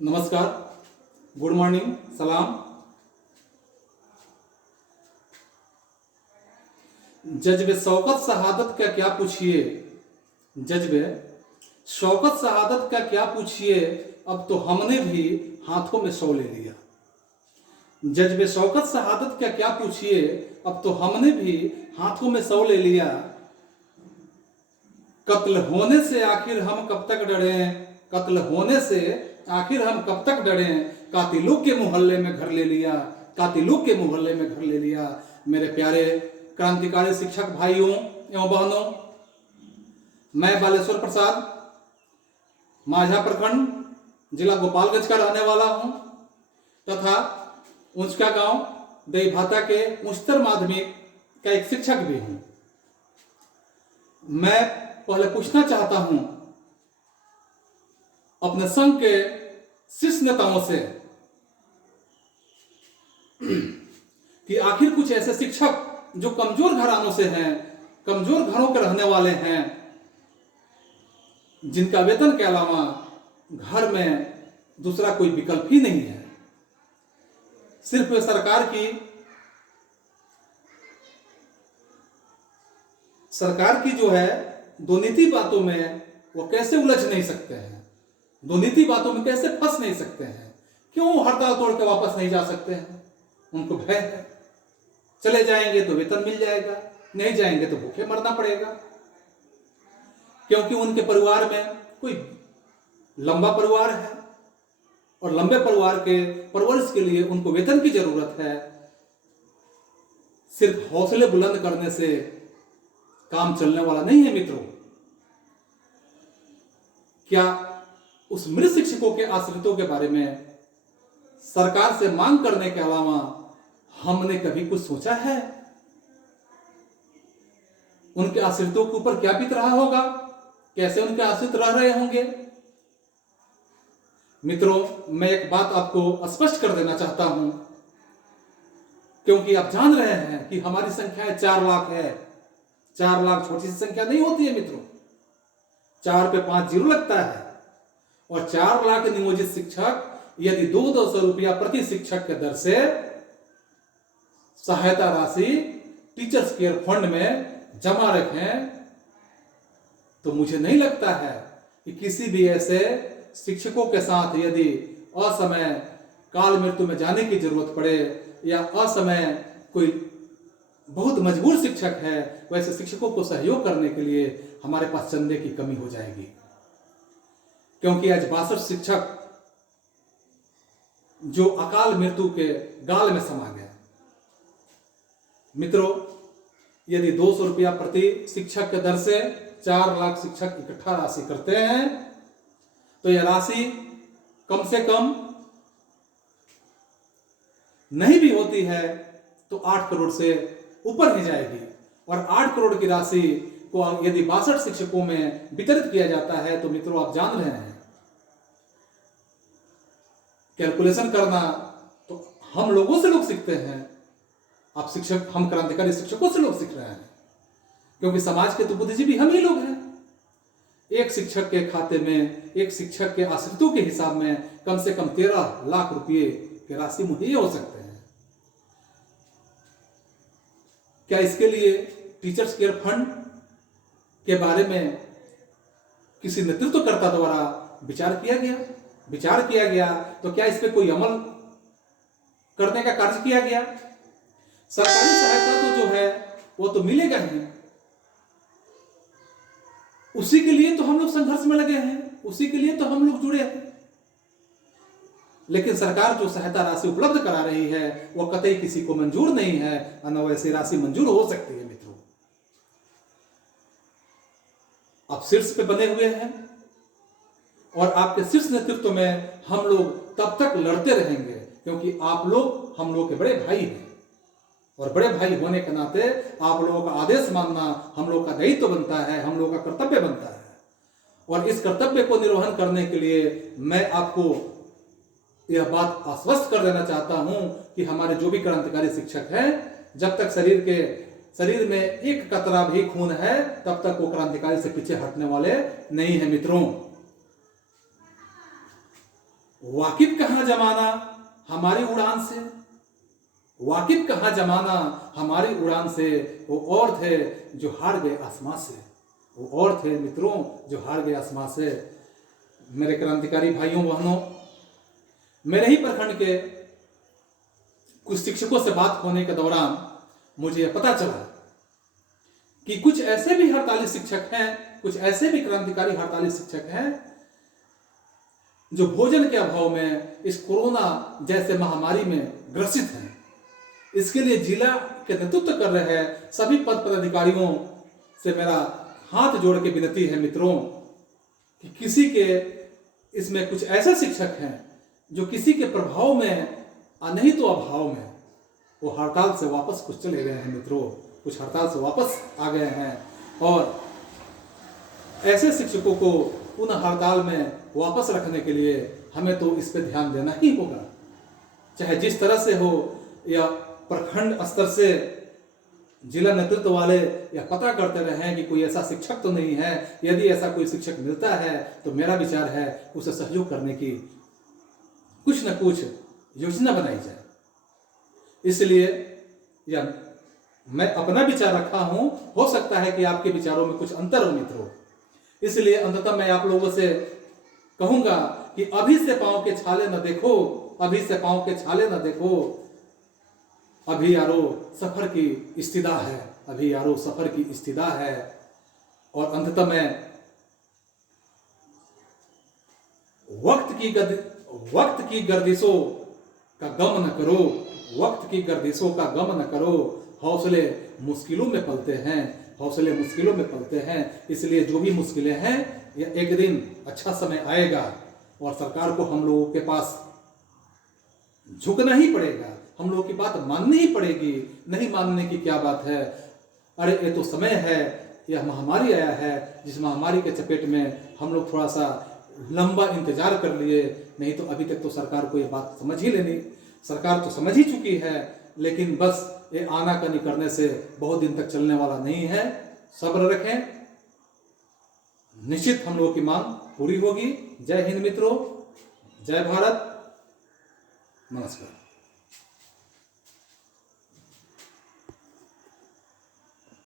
नमस्कार, good morning, सलाम। जज्बे शौकत शहादत का क्या पूछिए, जज्बे शौकत शहादत का क्या पूछिए, अब तो हमने भी हाथों में सौ ले लिया। जज्बे शौकत शहादत का क्या पूछिए, अब तो हमने भी हाथों में सौ ले लिया। कत्ल होने से आखिर हम कब तक डरें, कत्ल होने से आखिर हम कब तक डरें, कातिलों के मोहल्ले में घर ले लिया, कातिलों के मोहल्ले में घर ले लिया। मेरे प्यारे क्रांतिकारी शिक्षक भाइयों एवं बहनों, मैं बालेश्वर प्रसाद माझा प्रखंड जिला गोपालगंज का रहने वाला हूं तथा ऊंचका गांव देईभाता के उच्चतर माध्यमिक का एक शिक्षक भी हूं। मैं पहले पूछना चाहता हूं अपने संघ के शीर्ष नेताओं से कि आखिर कुछ ऐसे शिक्षक जो कमजोर घरानों से हैं, कमजोर घरों के रहने वाले हैं, जिनका वेतन के अलावा घर में दूसरा कोई विकल्प ही नहीं है, सिर्फ सरकार की जो है दुर्नीति बातों में वो कैसे उलझ नहीं सकते हैं, दुर्नीति बातों में कैसे फंस नहीं सकते हैं, क्यों हड़ताल तोड़ के वापस नहीं जा सकते हैं। उनको भय है, चले जाएंगे तो वेतन मिल जाएगा, नहीं जाएंगे तो भूखे मरना पड़ेगा, क्योंकि उनके परिवार में कोई लंबा परिवार है और लंबे परिवार के परवरिश के लिए उनको वेतन की जरूरत है। सिर्फ हौसले बुलंद करने से काम चलने वाला नहीं है मित्रों। क्या उस मृत शिक्षकों के आश्रितों के बारे में सरकार से मांग करने के अलावा हमने कभी कुछ सोचा है? उनके आश्रितों के ऊपर क्या बीत रहा होगा, कैसे उनके आश्रित रह रहे होंगे? मित्रों, मैं एक बात आपको स्पष्ट कर देना चाहता हूं, क्योंकि आप जान रहे हैं कि हमारी संख्या 4 लाख है। 4 लाख छोटी सी संख्या नहीं होती है मित्रों, 4 पे 5 जीरो लगता है। और 4 लाख नियोजित शिक्षक यदि 200 रुपया प्रति शिक्षक के दर से सहायता राशि टीचर्स केयर फंड में जमा रखें, तो मुझे नहीं लगता है कि किसी भी ऐसे शिक्षकों के साथ यदि असमय काल मृत्यु में जाने की जरूरत पड़े या असमय कोई बहुत मजबूर शिक्षक है, वैसे शिक्षकों को सहयोग करने के लिए हमारे पास चंदे की कमी हो जाएगी। क्योंकि आज 62 शिक्षक जो अकाल मृत्यु के गाल में समा गए। मित्रों, यदि 200 रुपया प्रति शिक्षक के दर से 4 लाख शिक्षक इकट्ठा राशि करते हैं, तो यह राशि कम से कम नहीं भी होती है तो 8 करोड़ से ऊपर ही जाएगी। और 8 करोड़ की राशि को यदि 62 शिक्षकों में वितरित किया जाता है तो मित्रों आप जान रहे हैं, कैलकुलेशन करना तो हम लोगों से लोग सीखते हैं। आप शिक्षक, हम क्रांतिकारी शिक्षकों से लोग सीख रहे हैं, क्योंकि समाज के तो बुद्धिजीवी हम ही लोग हैं। एक शिक्षक के खाते में, एक शिक्षक के आश्रितों के हिसाब में कम से कम 13 लाख रुपए की राशि मुहैया हो सकते हैं। क्या इसके लिए टीचर्स केयर फंड के बारे में किसी नेतृत्वकर्ता द्वारा विचार किया गया? तो क्या इस पे कोई अमल करने का कार्य किया गया? सरकारी सहायता तो जो है वो तो मिलेगा ही, उसी के लिए तो हम लोग संघर्ष में लगे हैं, उसी के लिए तो हम लोग जुड़े हैं। लेकिन सरकार जो सहायता राशि उपलब्ध करा रही है वो कतई किसी को मंजूर नहीं है, न वैसी राशि मंजूर हो सकती है। मित्रों, आप शीर्ष पे बने हुए हैं और आपके शीर्ष नेतृत्व में हम लोग तब तक लड़ते रहेंगे, क्योंकि आप लोग हम लोग के बड़े भाई हैं और बड़े भाई होने के नाते आप लोगों का आदेश मानना हम लोग का दायित्व बनता है, हम लोग का कर्तव्य बनता है। और इस कर्तव्य को निर्वहन करने के लिए मैं आपको यह बात आश्वस्त कर देना चाहता हूं कि हमारे जो भी क्रांतिकारी शिक्षक हैं, जब तक शरीर में एक कतरा भी खून है तब तक वो क्रांतिकारी से पीछे हटने वाले नहीं है। मित्रों, वाकिफ कहाँ जमाना हमारी उड़ान से, वाकिफ कहाँ जमाना हमारी उड़ान से, वो और थे जो हार गए आसमां से, वो और थे मित्रों जो हार गए आसमां से। मेरे क्रांतिकारी भाइयों बहनों, मेरे ही प्रखंड के कुछ शिक्षकों से बात होने के दौरान मुझे पता चला कि कुछ ऐसे भी हड़ताली शिक्षक हैं, कुछ ऐसे भी क्रांतिकारी हड़ताली शिक्षक हैं जो भोजन के अभाव में इस कोरोना जैसे महामारी में ग्रसित हैं। इसके लिए जिला के नेतृत्व कर रहे हैं सभी पद पदाधिकारियों से मेरा हाथ जोड़ के विनती है मित्रों कि किसी के इसमें कुछ ऐसे शिक्षक हैं जो किसी के प्रभाव में नहीं तो अभाव में वो हड़ताल से वापस कुछ चले गए हैं मित्रों, कुछ हड़ताल से वापस आ गए हैं। और ऐसे शिक्षकों को पुनः हड़ताल में वापस रखने के लिए हमें तो इस पर ध्यान देना ही होगा, चाहे जिस तरह से हो, या प्रखंड स्तर से जिला नेतृत्व वाले या पता करते रहें कि कोई ऐसा शिक्षक तो नहीं है। यदि ऐसा कोई शिक्षक मिलता है तो मेरा विचार है उसे सहयोग करने की कुछ न कुछ योजना बनाई जाए। इसलिए या मैं अपना विचार रखा हूं, हो सकता है कि आपके विचारों में कुछ अंतर हो मित्रों। इसलिए अंततः मैं आप लोगों से कहूंगा कि अभी से पांव के छाले न देखो, अभी से पांव के छाले न देखो, अभी यारो सफर की इस्तिदा है, अभी यारो सफर की इस्तिदा है। और अंततः मैं वक्त की गर्दिशों का गम न करो, वक्त की गर्दिशों का गम न करो, हौसले मुश्किलों में पलते हैं, हौसले मुश्किलों में पलते हैं। इसलिए जो भी मुश्किलें हैं, यह एक दिन अच्छा समय आएगा और सरकार को हम लोगों के पास झुकना ही पड़ेगा, हम लोगों की बात माननी ही पड़ेगी। नहीं मानने की क्या बात है, अरे ये तो समय है, यह महामारी आया है, जिस महामारी के चपेट में हम लोग थोड़ा सा लंबा इंतजार कर लिए, नहीं तो अभी तक तो सरकार को ये बात समझ ही लेनी, सरकार तो समझ ही चुकी है, लेकिन बस ये आनाकानी करने से बहुत दिन तक चलने वाला नहीं है। सब्र रखें, निश्चित हम लोगों की मांग पूरी होगी। जय हिंद मित्रों, जय भारत, नमस्कार।